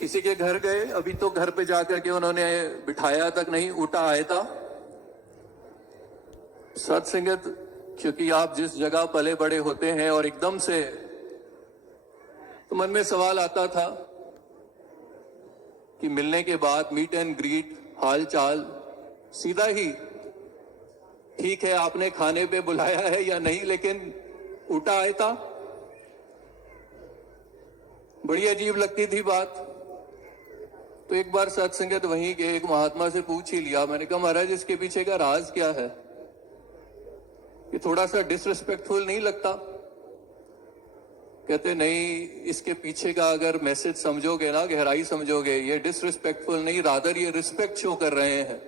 किसी के घर गए, अभी तो घर पे जाकर के उन्होंने बिठाया तक नहीं, उठा आया था। सत्संगत, क्योंकि आप जिस जगह पले बड़े होते हैं और एकदम से तो मन में सवाल आता था कि मिलने के बाद मीट एंड ग्रीट, हाल चाल सीधा ही, ठीक है आपने खाने पे बुलाया है या नहीं, लेकिन उठा आया था। बड़ी अजीब लगती थी बात। तो एक बार सत्संगत वहीं के एक महात्मा से पूछ ही लिया। मैंने कहा महाराज इसके पीछे का राज क्या है? ये थोड़ा सा डिसरिस्पेक्टफुल नहीं लगता? कहते नहीं, इसके पीछे का अगर मैसेज समझोगे ना, गहराई समझोगे, ये डिसरिस्पेक्टफुल नहीं, रादर ये रिस्पेक्ट शो कर रहे हैं।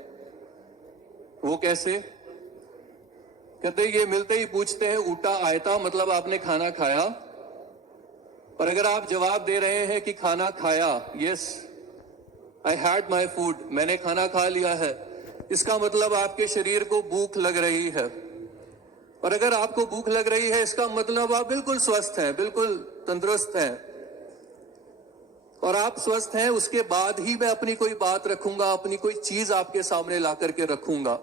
वो कैसे? कहते ये मिलते ही पूछते हैं उठा आयता मतलब आपने खाना खाया? और अगर आप जवाब दे रहे हैं कि खाना खाया, yes I had my food, मैंने खाना खा लिया है, इसका मतलब आपके शरीर को भूख लग रही है। और अगर आपको भूख लग रही है, इसका मतलब आप बिल्कुल स्वस्थ हैं, बिल्कुल तंदुरुस्त हैं। और आप स्वस्थ हैं, उसके बाद ही मैं अपनी कोई बात रखूंगा, अपनी कोई चीज आपके सामने ला करके रखूंगा।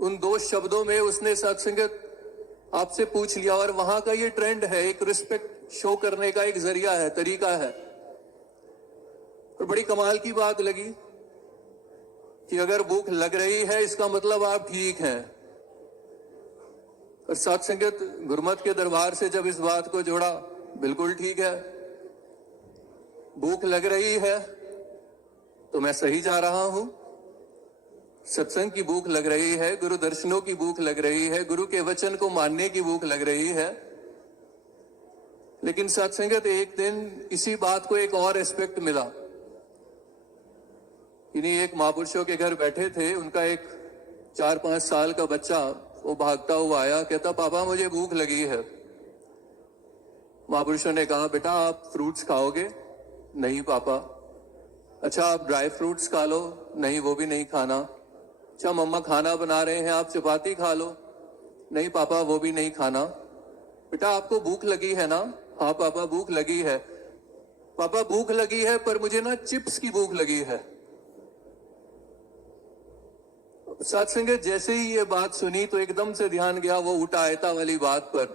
उन दो शब्दों में उसने सत्संगत आपसे पूछ लिया। और वहां का ये ट्रेंड है, एक रिस्पेक्ट शो करने का एक जरिया है, तरीका है। और बड़ी कमाल की बात लगी कि अगर भूख लग रही है, इसका मतलब आप ठीक हैं। और सत्संगत गुरमत के दरबार से जब इस बात को जोड़ा, बिल्कुल ठीक है, भूख लग रही है तो मैं सही जा रहा हूं। सत्संग की भूख लग रही है, गुरु दर्शनों की भूख लग रही है, गुरु के वचन को मानने की भूख लग रही है। लेकिन सत्संगत एक दिन इसी बात को एक और एस्पेक्ट मिला। इन्हीं एक महापुरुषों के घर बैठे थे, उनका एक 4-5 साल का बच्चा वो भागता हुआ आया, कहता पापा मुझे भूख लगी है। महापुरुषों ने कहा बेटा आप फ्रूट्स खाओगे? नहीं पापा। अच्छा आप ड्राई फ्रूट्स खा लो? नहीं वो भी नहीं खाना। अच्छा मम्मा खाना बना रहे हैं, आप चपाती खा लो? नहीं पापा वो भी नहीं खाना। बेटा आपको भूख लगी है ना? हाँ पापा भूख लगी है। पापा भूख लगी है पर मुझे ना चिप्स की भूख लगी है। सत्संगत जैसे ही ये बात सुनी तो एकदम से ध्यान गया वो उठा आयता वाली बात पर।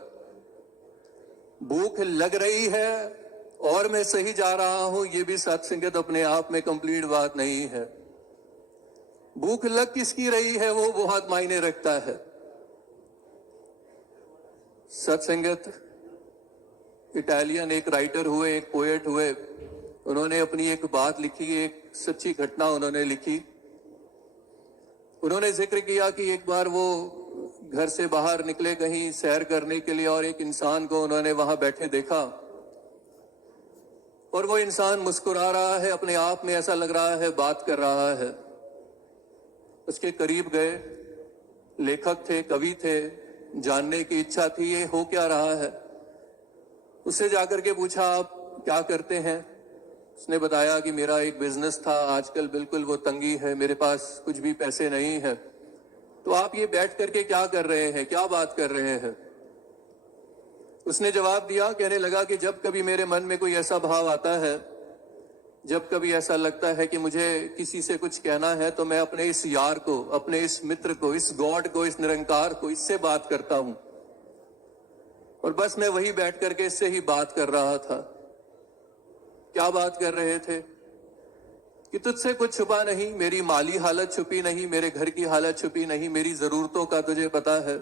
भूख लग रही है और मैं सही जा रहा हूं, ये भी सत्संगत अपने आप में कंप्लीट बात नहीं है। भूख लग किसकी रही है वो बहुत मायने रखता है। सत्संगत इटालियन एक राइटर हुए, एक पोएट हुए, उन्होंने अपनी एक बात लिखी, एक सच्ची घटना उन्होंने लिखी। उन्होंने जिक्र किया कि एक बार वो घर से बाहर निकले कहीं सैर करने के लिए और एक इंसान को उन्होंने वहां बैठे देखा और वो इंसान मुस्कुरा रहा है, अपने आप में ऐसा लग रहा है बात कर रहा है। उसके करीब गए, लेखक थे, कवि थे, जानने की इच्छा थी ये हो क्या रहा है। उससे जाकर के पूछा आप क्या करते हैं? उसने बताया कि मेरा एक बिजनेस था, आजकल बिल्कुल वो तंगी है, मेरे पास कुछ भी पैसे नहीं है। तो आप ये बैठ करके क्या कर रहे हैं, क्या बात कर रहे हैं? उसने जवाब दिया, कहने लगा कि जब कभी मेरे मन में कोई ऐसा भाव आता है, जब कभी ऐसा लगता है कि मुझे किसी से कुछ कहना है, तो मैं अपने इस यार को, अपने इस मित्र को, इस गॉड को, इस निरंकार को, इससे बात करता हूं। और बस मैं वही बैठ करके इससे ही बात कर रहा था। क्या बात कर रहे थे? कि तुझसे कुछ छुपा नहीं, मेरी माली हालत छुपी नहीं, मेरे घर की हालत छुपी नहीं, मेरी जरूरतों का तुझे पता है।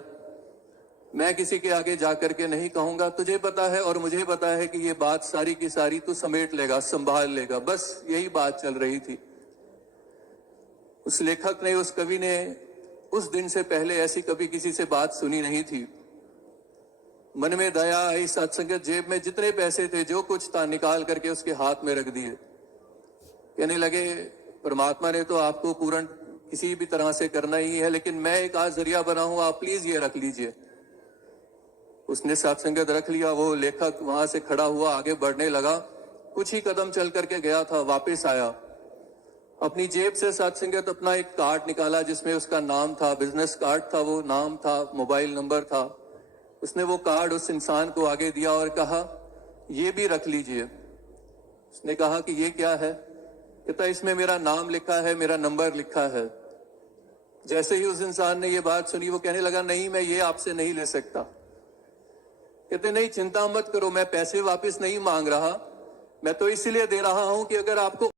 मैं किसी के आगे जाकर के नहीं कहूंगा, तुझे पता है और मुझे पता है कि ये बात सारी की सारी तू समेट लेगा, संभाल लेगा। बस यही बात चल रही थी। उस लेखक ने, उस कवि ने उस दिन से पहले ऐसी कभी किसी से बात सुनी नहीं थी। मन में दया आई, सत्संगत जेब में जितने पैसे थे, जो कुछ था, निकाल करके उसके हाथ में रख दिए। कहने लगे परमात्मा ने तो आपको पूर्ण किसी भी तरह से करना ही है, लेकिन मैं एक आज जरिया बना हूं, आप प्लीज ये रख लीजिए। उसने सत्संगत रख लिया। वो लेखक वहां से खड़ा हुआ, आगे बढ़ने लगा, कुछ ही कदम चल करके गया था, वापस आया। अपनी जेब से सत्संगत अपना एक कार्ड निकाला जिसमें उसका नाम था, बिजनेस कार्ड था, वो नाम था, मोबाइल नंबर था। उसने वो कार्ड उस इंसान को आगे दिया और कहा ये भी रख लीजिए। उसने कहा कि ये क्या है? कहता इसमें मेरा नाम लिखा है, मेरा नंबर लिखा है। जैसे ही उस इंसान ने ये बात सुनी वो कहने लगा नहीं, मैं ये आपसे नहीं ले सकता। कहते नहीं, चिंता मत करो, मैं पैसे वापस नहीं मांग रहा, मैं तो इसलिए दे रहा हूं कि अगर आपको